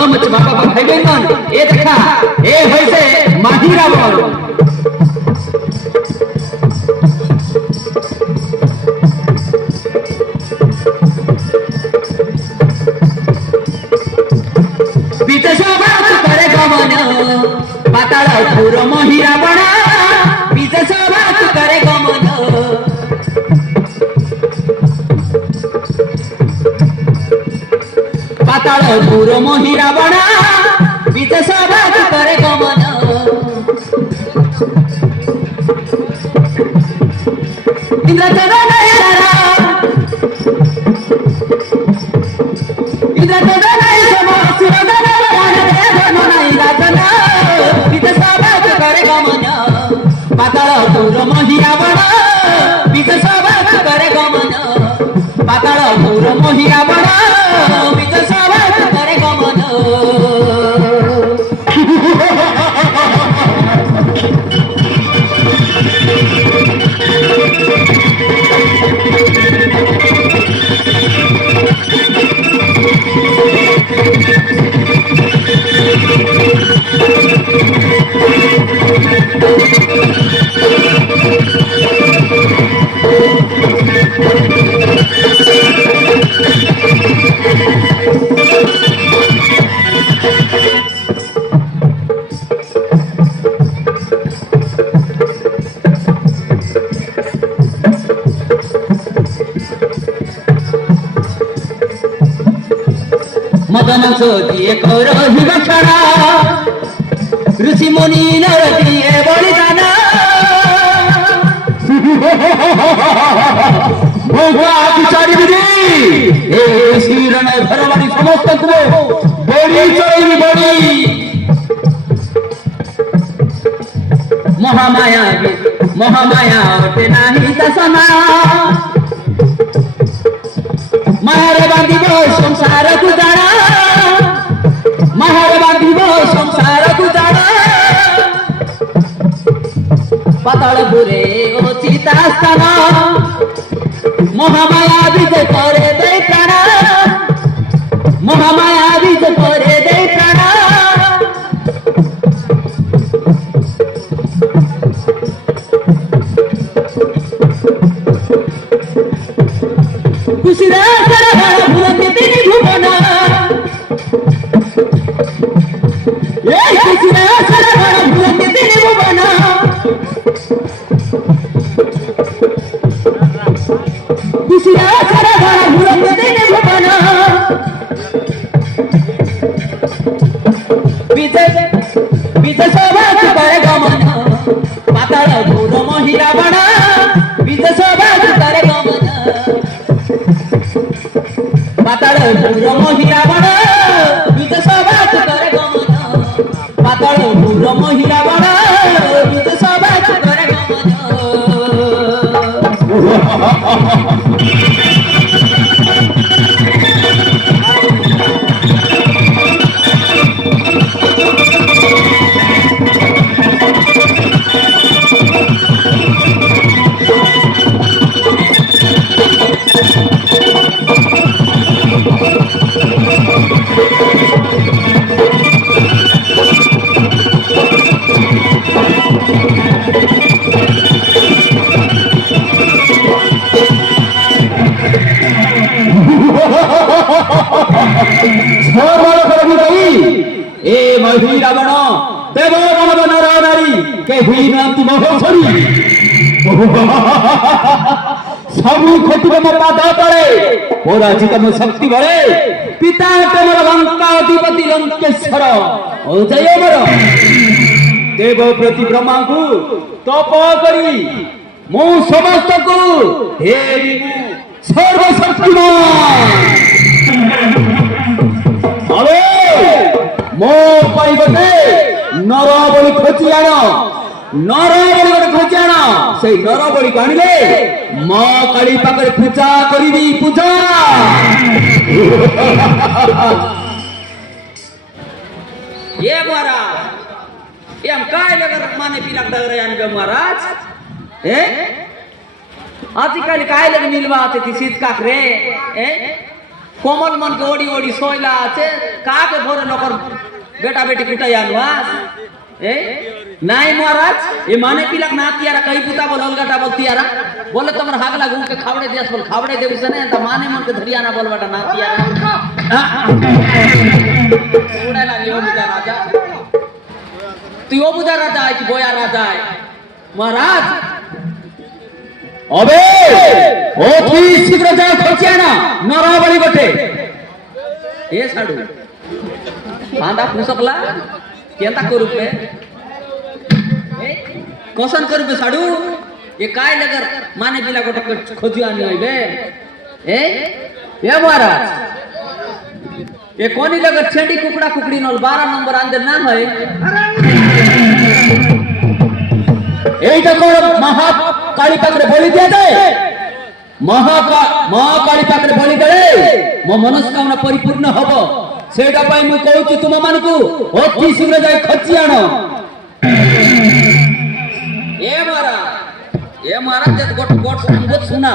हम बाबा भाई बहन ए देखा ए होइसे माही रावण विजयसभात करे गमन पातालपुर माही रावण विजयसभात करे गमन पातालपुर माही रावण विजयसभात करे गमन इंद्रचरण पातालपुर माही रावण विजयसभात करे गमन पातालपुर माही रावण विजयसभात करे गमन मदन दिए करही गछड़ा ऋषि मुनि नर दिए बलिदान श्रीरण घरवाड़ी समस्त बड़ी चढ़ी बड़ी महामाया महामाया अटे नाही दसना मारे बांधिब संसार गुजारा मारे बांधिब संसार गुजारा पातालपुरे अचिता स्थान महामाया विजय करे दे प्राण महामाया विजय करे दे प्राण खुशीरा विजयसभात करे गमन पातालपुर माही रावण विजयसभात करे गमन पातालपुर माही रावण विजयसभात करे गमन पातालपुर माही रावण विजयसभात करे गमन ए माही रावण देव मानव नर नारी केही नांति महोत्सरी सबु खटिब मो पाद तले पराजित मो शक्ति बळे पिता तमर लंका अधिपति लंकेश्वर अजय मोर देव प्रति ब्रह्मा को तप करी मो समस्त को हेरी सर्वशक्तिमान अरे मो पाई गटे नर बलि खोजी आण नर बलि गटे खोजी आण से नर बलि काणिले म काली पाखरे पूजा करिबी पूजा ये महाराज ये हम काय लगर माने पिलाक डगरे आणबे महाराज ए आजकाल काय लग मिलवा आते ती शीतकाक रे ए कोमल मन के ओडी ओडी सोयला আছে काके भोरे नकर बेटा बेटी कुटाई आनवास ए নাই महाराज ये माने पिलाक ना तियारा कई पुता बोल अलगाटा बोल तियारा बोले तमर हागला गुम के खावड़े दियास बोल खावड़े देउ सने त माने मन के धरियाना बोल बेटा ना तियारा उड़ाला लियो बुजा राजा तू ओ बुजा राजा है कि बोया राजा है महाराज अबे ओ तुई शीघ्र जा खचियाना नराबली गटे ए साडू बांधा पुसकला केंता करू पे कौशन करू पे साडू ये काय लगर माने बिला गोट खोजिया नहीं होइबे ए महाराज ये कोनी लगर छेंडी कुकड़ा कुकड़ी नल 12 नंबर आंदे ना है এইটা কোন মহাকালী পাকরে বলি দিয়া দেয় মহাকালী পাকরে বলি দেয় মো মনস্কামনা পরিপূর্ণ হব সেটা পাই মু কହୁছি তুম মানকু অতি শীঘ্র যাই খচি আনো এ महाराज जब गोट गोट संगत सुना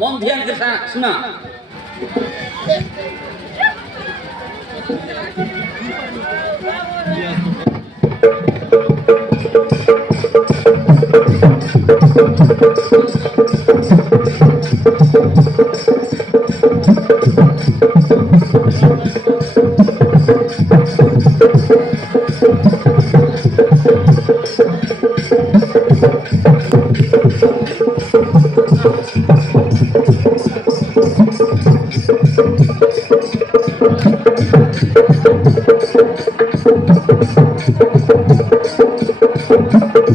मन ध्यान के सुना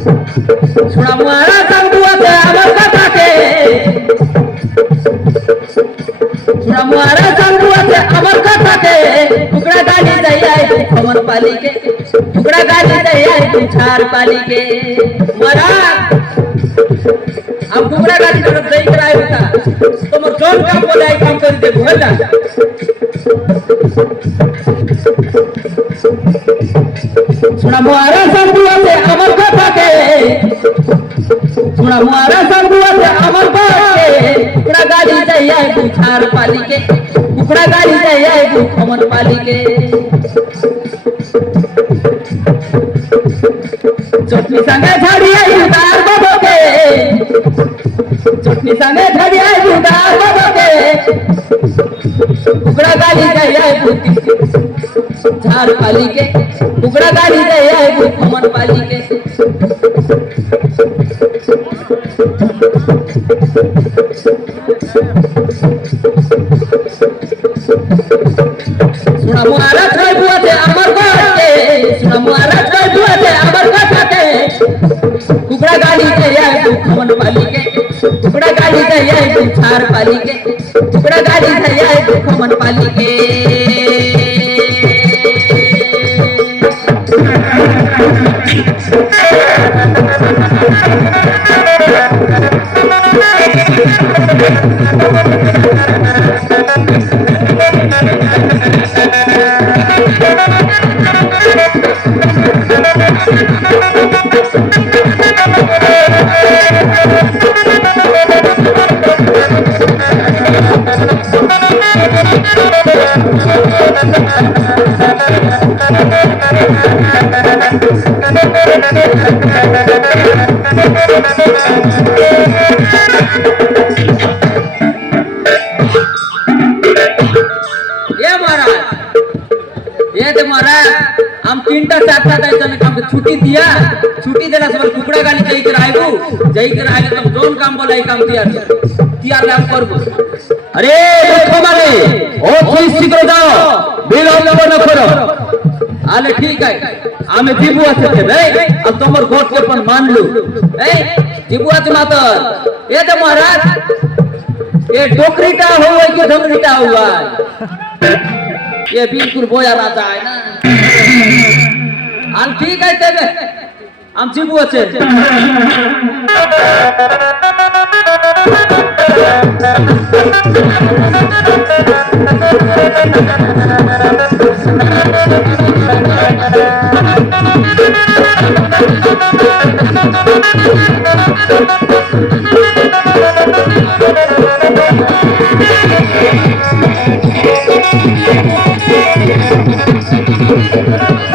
सुना मुआरा संगुआ से अमर कथा के सुना मुआरा संगुआ से अमर कथा के टुकड़ा गाली दई आए खमन पाली के टुकड़ा गाली दई आए छार पाली के महाराज अब टुकड़ा गाली तो दई कराए होता तो मोर जोन काम बोले आई काम कर दे भला सुना मुआरा संगुआ से अमर कथा के सुना मुआरा संगुआ से अमर बाटे टुकड़ा गाली दई आए छार पाली के टुकड़ा गाली दई आए खमन पाली के चटनी संगे झाड़ी आई उदार बाबा के चटनी संगे झाड़ी आई उदार बाबा के टुकड़ा गाली दई आए झार पाली के टुकड़ा गाली दई आए खमन पाली के सुना मुआरा छय बुआ से अमर बाटे सुना मुआरा छय बुआ से अमर कथा के टुकड़ा गाली दे आए खमन पाली के टुकड़ा गाली दे आए छार पाली के टुकड़ा गाली दे आए खमन पाली के हम तीनटा चारटा दायित्व काम छुट्टी दिया छुट्टी देला सब टुकड़ा गाली जई के आइबू जई के आइले तुम जोन काम बोलाई काम तियार हम करबो अरे देखो मारे ओ तुई शीघ्र जाओ विलंब न करो आले ठीक है आमे जीबू আছে रे अब तोमर गोट के पण मान लू ए जीबू আছে मातर ए तो महाराज ये डोकरीटा होवे के धमरीटा हुआ ये बिल्कुल बोया राजा है ना हम ठीक है तेरे हम जीबू আছে